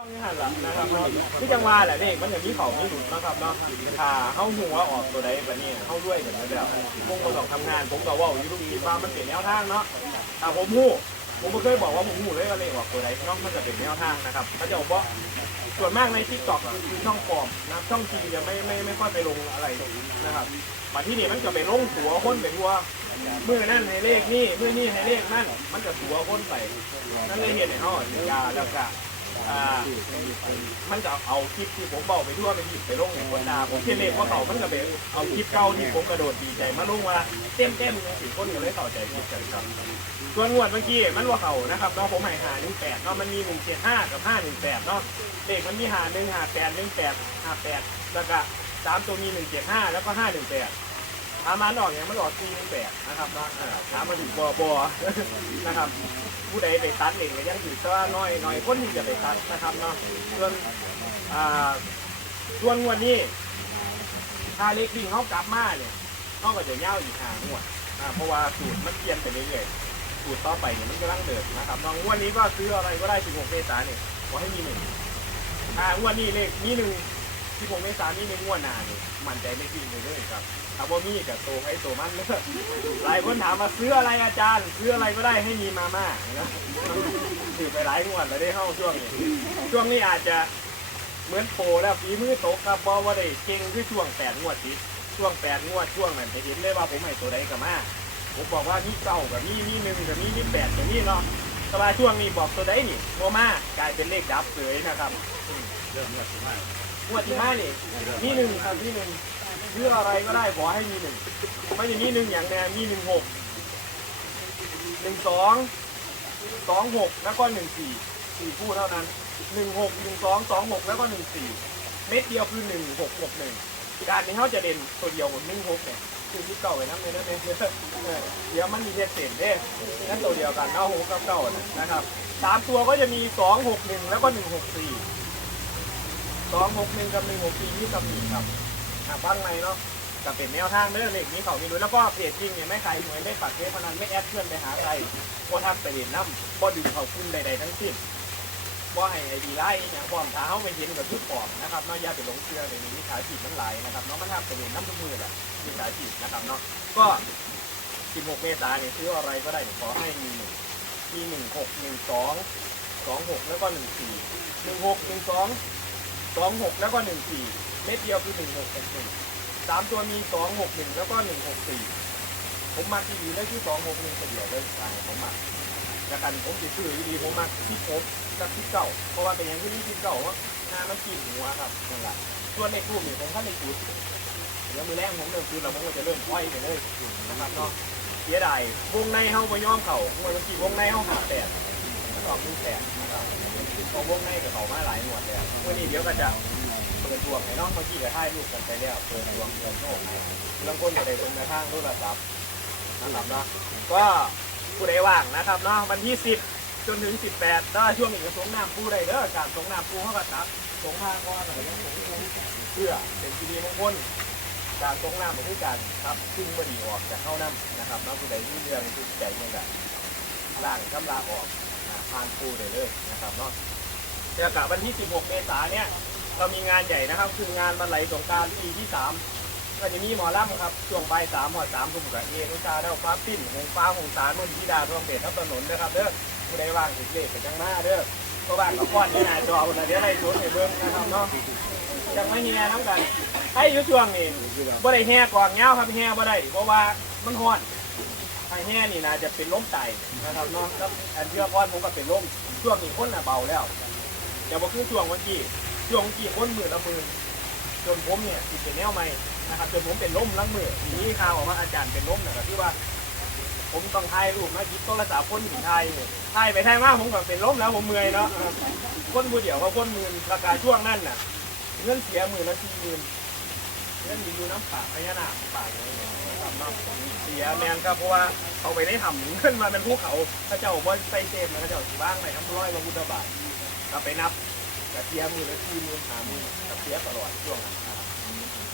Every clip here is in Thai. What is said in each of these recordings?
ต้องหันหลังนะครับเนาะที่จังหวะแหละเด็กมันอย่างนี้เขาไม่หลุดนะครับเนาะถ้าเข้าหัวออกตัวใดแบบนี้เข้าด้วยกันแล้วผมก็ต้องทำงาน ผมก็ว่าอยู่ทุกทีว่ามันเป็นแนวทางเนาะถ้าผมหู้ผมไม่เคยบอกว่าผมหู้เลยว่าเลขออกตัวใดเนาะมันจะเป็นแนวทางนะครับเขาจะบอกว่าส่วนมากในทิกตอกคือช่องปลอมนะช่องจริงจะไม่ไม่ไม่ค่อยไปลงอะไรนะครับมาที่นี่มันจะไปลงตัวคนไปทั่วมือนั่นให้เลขนี่เมื่อนี่ให้เลขนั่นมันจะตัวคนไปนั่นเลยเห็นเขายาแล้วก็ อ่ามันจะเอาคลิปที่ผมเบาไปทั่วไปหยิบไปลงในคนดาผมเทียนเลขว่าเขามันก็เป็นเอาคลิปเก่าที่ผมกระโดดดีใจมาลงมาเต็มเต็มๆสี่คนก็เลยเข้าใจผิดกันครับส่วนงวดเมื่อกี้มันว่าเขานะครับเนาะผมให้หาหนึ่งแปดเนาะมันมีหนึ่งเจ็ดห้ากับห้าหนึ่งแปดเนาะเลขมันมีหาหนึ่งหาแปดหนึ่งแปดห้าแปดแล้วก็สามตัวมีหนึ่งเจ็ดห้าแล้วก็ห้าหนึ่งแปด ถามมันออกอย่างมันออกสี่หนึ่งแปดนะครับเนาะอ่าถามมาถึงบอบอ นะครับ ผู้ใดไปตัดเองก็ยังถือว่าน้อยน้อยคนที่จะไปตัดนะครับเนาะส่วนอ่าส่วนงวันนี้ถ้าเล็กดิ่งเขากลับมาเนี่ยเขาก็จะเย่าอีกหางวดอ่าเพราะว่าสูตรมันเปลี่ยนไปเรื่อยๆสูตรต่อไปเนี่ยมันกำลังเดินนะครับน้องงวันนี้ก็ซื้ออะไรก็ได้16เมษายนเนี่ยขอให้มีหนึ่งอ่างวดนี้เลขมีหนึ่ง16เมษายนนี่ในงวดหน้าเนี่ยมันใจเลขดิ่งเลยด้วยครับ ถ้าว่ามีกับโตให้โตมันเลยหลายคนถามมาซื้ออะไรอาจารย์ ซื้ออะไรก็ได้ให้มีมาม่านะถือไปหลายงวดแล้วได้เข้าช่วงนี้ ช่วงนี้อาจจะเหมือนโปแล้วฝีมือโตกครับบอว่าได้เก่งคือช่วงแปดงวดติดช่วงแปดงวดช่วงนั้นไปเห็นเลยว่าผมให้ตัวใดกับมาผมบอกว่านี่เก้ากับนี่นี่หนึ่งกับนี่นี่แปดกับนี่เนาะแต่ว่าช่วงนี้บอกตัวใดนี่โมมากลายเป็นเลขดับเลยนะครับเริ่มจากที่ห้างวดที่ห้านี่นี่หนึ่งครับนี่หนึ่ง ซื้ออะไรก็ได้ขอให้มีหนึ่งไม่อย่างนี้หนึ่งอย่างแนวมีหนึ่งหกหนึ่งสองสองหกแล้วก็หนึ่งสี่สี่คู่เท่านั้นหนึ่งหกหนึ่งสองสองหกแล้วก็หนึ่งสี่เม็ดเดียวคือหนึ่งหกหกหนึ่งการนี้เขาจะเด่นตัวเดียวหมดหนึ่งหกเนี่ยคือที่เก่าไว้น้ำเลยนะเนี่ยเออเดี๋ยวมันมีเพชรเศษเด้นั่นตัวเดียวกันเอาหกกับเก้านะครับสามตัวก็จะมีสองหกหนึ่งแล้วก็หนึ่งหกสี่สองหกหนึ่งกับหนึ่งหกสี่นี่กับนี่ครับ อะฟังในเนาะจะเป็นแนวทางเด้อเลขนี้เขามีด้วยแล้วก็เพจจริงเนี่ยไม่ขายหวยไม่ปักเทพนันไม่แอดเพื่อนไปหาใครบ่ทักไปเรียนน้ำบ่ดึงเขาขึ้นใดๆทั้งสิ้นบ่ให้ไอดีไล่อย่างบอมท้าเขาไปเห็นกับชุดปอมนะครับเนาะอย่าไปหลงเชื่อในนี้มิจฉาชีพมันหลายนะครับเนาะมันทำไปเรียนน้ำทุกมือแหละมิจฉาชีพนะครับเนาะก็ 16 เมษายนเนี่ยซื้ออะไรก็ได้เดี๋ยขอให้มีหนึ่งมีหนึ่งหกหนึ่งสองสองหกแล้วก็หนึ่งสี่หนึ่งหกหนึ่งสอง สองหกแล้วก็หนึ่งสี่เม็ดเดียวคือหนึ่งหกหกหนึ่งสามตัวมีสองหกหนึ่งแล้วก็หนึ่งหกสี่ผมมาที่ดีได้ที่สองหกหนึ่งเดียวเลยทางผมมาแล้วกันผมจะซื้อดีผมมาที่พบกับที่เก่าเพราะว่าเป็นอย่างที่นี่ที่เก่าว่าหน้ามันกินหัวครับนั่นแหละส่วนในกลุ่มเนี่ยผมท่านในจุดเดี๋ยวมือแรกผมเริ่มคืนแล้วผมก็จะเริ่มค่อยไปเลยนะครับเนาะเสียดายวงในเฮาไปย่อมเข่าเมื่อกี้วงในเฮาหาแปดมันออกมือแปดนะครับ พอวงในกับเขามาหลายหมวดแล้ววันนี้เดี๋ยวก็จะเปิดดวงให้น้องเมื่อกี้ก็ถ่ายรูปกันไปแล้วเปิดดวงเปิดโชคให้บางคนก็ได้เป็นกระทั่งโทรศัพท์นะครับเนาะก็ผู้ใดว่างนะครับเนาะวันที่10จนถึง18ถ้าช่วงนี้ก็สงน้ำปูได้เด้อการสงน้ำปูเขาก็ตักสงทาก่อนแล้วก็ยังสงเพื่อเป็นสิริมงคลการสงน้ำก็คือการครับซึ่งบดีออกจากเข้าน้ำนะครับเนาะผู้ใดที่เรื่องที่ใจยังไงล่างกำลาออกผ่านปูได้เลยนะครับเนาะ เดี๋ยวกับวันที่ 16 เมษายนเนี่ยเรามีงานใหญ่นะครับ คืองานบรรลัยสงกรารปีที่สามก็จะมีหมอลำครับช่วงบ่ายสามหอดสามทุ่มกับเอนุชาเด้าฟ้าปิ้นหงฟ้าหงสารมนทิดาทองเบศทับถนนนะครับเด้อผู้ใดว่างสิเลขไปจังมาเด้อก็ว่างกับก้อนที่นาจอคนละเดี๋ยวให้สวนให้เบิ้งนะครับเนาะจังไม่เฮียน้ำกันให้อยุช่วงนี้บ่ได้แห่กองเงาครับแห่บ่ได้เพราะว่ามันฮ้อนไอ้แห่นี่น่าจะเป็นล้มไตนะครับเนาะแล้วอันเชื่อก้อนผมก็เป็นล้มช่วงนี้คนน่ะเบาแล้ว แต่บ่คือช่วงวันที่ช่วงกี่คนหมื่นละหมื่นจนผมเนี่ยติดเป็นแนวใหม่นะครับจนผมเป็นล้มล้างมือทีนี้ข่าวออกมาอาจารย์เป็นล้มนะครับที่ว่า ผมต้องถ่ายรูปมาคิดต้องรักษาคนถึงไทยเนี่ยถ่ายไปถ่ายมาผมก็เป็นล้มแล้วผมเมื่อยเนาะคนบูเดียวกับคนหมื่นราคาช่วงนั้นน่ะเงินเสียหมื่นละสี่หมื่นเงินอยู่น้ำปากพญานาคปากเลยนะครับเนาะเสียแมนครับเพราะว่าเอาไปได้ทำเงินมาเป็นภูเขาพระเจ้าบอกว่าใส่เซมแล้วพระเจ้าสีบ้างไปน้ำร้อยมาบุญบาทก็ไปนับ เทียมมือละที่มือหามือกระเทียมตลอดช่วงนั้นนะครับ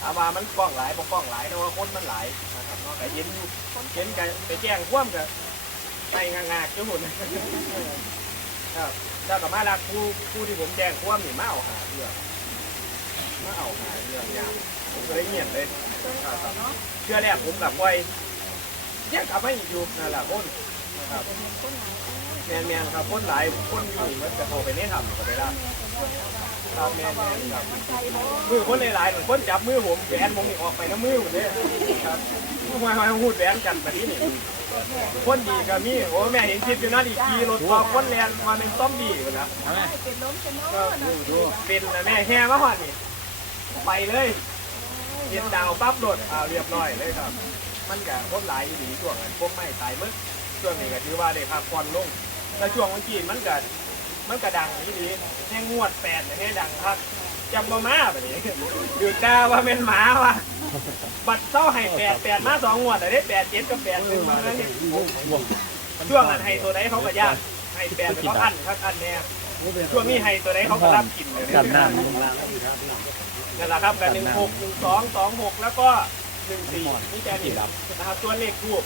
อาว่ามันกล้องหลายบ่กล้องหลายแต่ว่าคนมันหลายนะครับเนาะแต่เย็นอยู่เย็นกันไปแจ้งคว่ำกับไปงางๆเจ้าหุ่นครับเจ้ากับมารักผู้ผู้ที่ผมแจ้งความนี่มาเอาหาเรื่องมาเอาหาเรื่องยามผมก็เลยเงียบเลยครับเชื่อแรกผมกับไว้ยังกลับมาอีกอยู่นั่นแหละคนนะครับแมนแมนครับคนหลายคนอยู่นี่มันจะเข้าไปในถ้ำก็ไปละ ครับแมนแมนๆครับมือคนหลายๆหนึ่งคนจับมือผมแหวนผมนี่ออกไปน้ำมือหมดเลยครับมามาพูดแหวนกันแบบนี้นี่คนดีก็มีโอ้แม่เห็นคลิปอยู่นะดีขี่รถต่อคนแลนมาเป็นซอมบี้อยู่นะเอาไหมก็เป็นนะแม่แห่มาหอดนี่ไปเลยเย็นดาวปั๊บรถอ่าเรียบร้อยเลยครับ มันก็คนหลายอยู่ดีช่วงนั้นพวกไม่ตายมึดช่วงนี้ก็ถือว่าได้พักผ่อนลงแล้วช่วงวันจีนมันก็ มันก็ดังนี่ดีแห่งวดแปดเนี่ยแห่ดังครับจำบ่มาแบบนี้อยู่กล้าว่าเป็นหมาว่ะบัตรเศร้าให้แปดแปดมาสองงวดแต่ได้แปดเจ็ดกับแปดหนึ่งมาแล้วเนี่ยช่วงนั้นให้ตัวไหนเขาก็ยากให้แปลนเขาอันเขาอันเนี่ยช่วงนี้ให้ตัวไหนเขาก็รับกินเลยกันน้ำนั่นแหละครับแบบหนึ่งหกหนึ่งสองสองหกแล้วก็หนึ่งสี่นี่แกนี่นะครับตัวเลขทูบ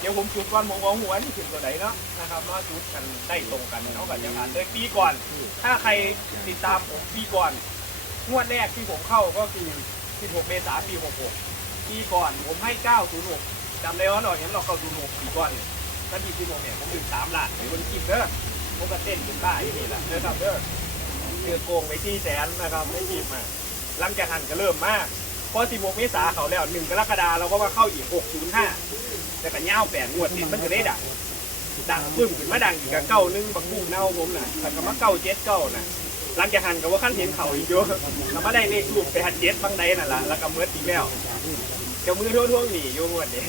เดี๋ยวผมจุดก่อนผมเอาหัวนี่ถึงตัวไหนเนาะนะครับเนาะจุดกันได้ตรงกันเขาะกับอย่างนั้นเลยปีก่อน ถ้าใครติดตามผมปีก่อนงวดแรกที่ผมเข้าก็คือ 16 เมษายนปี 66 ปีก่อนผมให้ 906จำได้ว่าหน่อยเห็นเราเข้า06ปีก่อนเนี่ยท่านที่ที่โมเนี่ยผมถึงสามล้านหรือบนกินเด้อผมก็เต้นเป็นบ้าอย่างนี้แหละเด้อครับเด้อคือโกงไปที่แสนนะครับไม่กินมาหลังจากหันก็เริ่มมากพอสิบหกเมษาเขาแล้วหนึ่งกรกฎาเราก็มาเข้าอีกหกศูนย์ห้า แต่ก็ย่าวแปดงวดติดมันก็ได้ดังดังปึ้มขึ้นมาดังอีกกับเก้าหนึงบักบุ้งเน่าผมน่ะแต่ก็มาเก้าเจ็ดเก้าน่ะหลังจากหันก็ว่าขั้นเห็นเขาอีกเยอะก็มาได้เลขรูปไปหันเจ็ดบางใดนั่นแหละแล้วก็เมื่ออีแล้วเจ้ามือท่วงๆหนีอยู่งวดนี้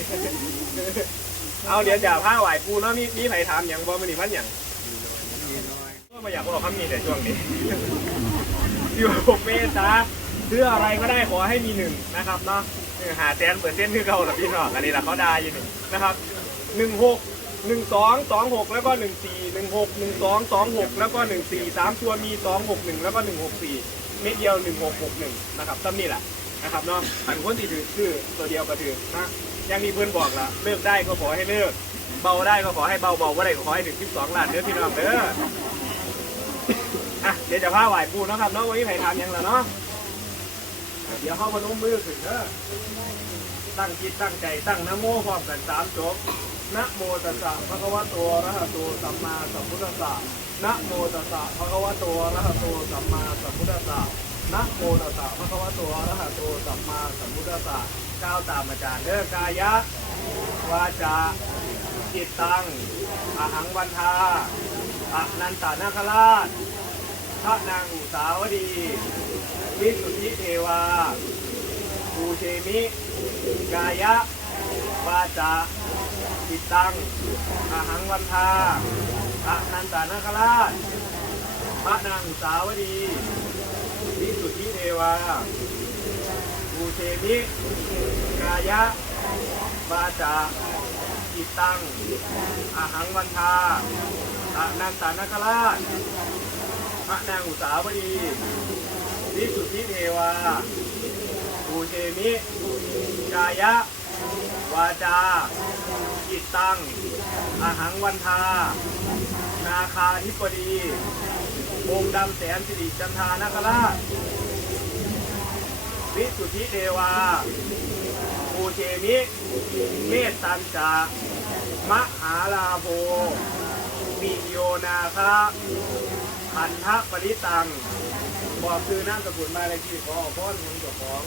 เอาเดี๋ยวจะผ้าไหวปูเนาะมีมีไผถามอย่างบ่มันนี่มันอย่างก็มาอยากบอกคำนี้แต่ช่วงนี้อยู่เมษาซื้ออะไรก็ได้ขอให้มีหนึ่งนะครับเนาะ หาแสนเปอร์เซ็นต์คือเขาละพี่น้องอันนี้แหละเขาได้อยู่นี่นะครับหนึ่งหกหนึ่งสองสองหกแล้วก็หนึ่งสี่หนึ่งหกหนึ่งสองสองหกแล้วก็หนึ่งสี่สามตัวมีสองหกหนึ่งแล้วก็หนึ่งหกสี่เม็ดเดียวหนึ่งหกหกหนึ่งนะครับซ้ำนี่แหละนะครับเนาะอันคนที่ถือคือตัวเดียวก็ถือนะย่างที่เพื่อนบอกละเลิกได้ก็ขอให้เลิก เบาได้ก็ขอให้เบาเบาว่าได้ก็ขอให้ถึง12ล้านเด้อพี่น้องเด้ออะเดี๋ยวจะพาไหวปูนะครับเนาะวันนี้ใครทำยังล่ะเนาะ เดี๋ยวเข้ามานุ่มมือขึ้นเด้อตั้งจิตตั้งใจตั้งนะโมพร้อมกันสามจบนะโมตัสสะภะคะวะโตอะระหะโตสัมมาสัมพุทธัสสะนะโมตัสสะภะคะวะโตอะระหะโตสัมมาสัมพุทธัสสะนะโมตัสสะภะคะวะโตอะระหะโตสัมมาสัมพุทธัสสะก้าวตามอาจารย์เด้อกายะวาจาจิตตังอหังวันทาอนันตานาคราชพระนางอุสาวดี วิสุทธิเทวาภูเชมิ กายะวาจาจิตตังอหังวันทาอนันตานาคราชพระนางอุสาวดีวิสุทธิเทวาภูเชมิ กายะวาจาจิตตังอาหังวันทาอานันตานาคราชพระนางอุสาวดี วิสุทธิเทวาภูเชมิกายะ วาจา จิตตังอาหังวันทา นาคาธิปดีองค์ดำแสนสิริจันทานาคราช วิสุทธิเทวาภูเชมิเมตตัญจามหาลาโภปิโยนาคะขันทะปริตัง บอกคือน้ำสกุลมาเลยที่ขอพ่อนของเจ้าของ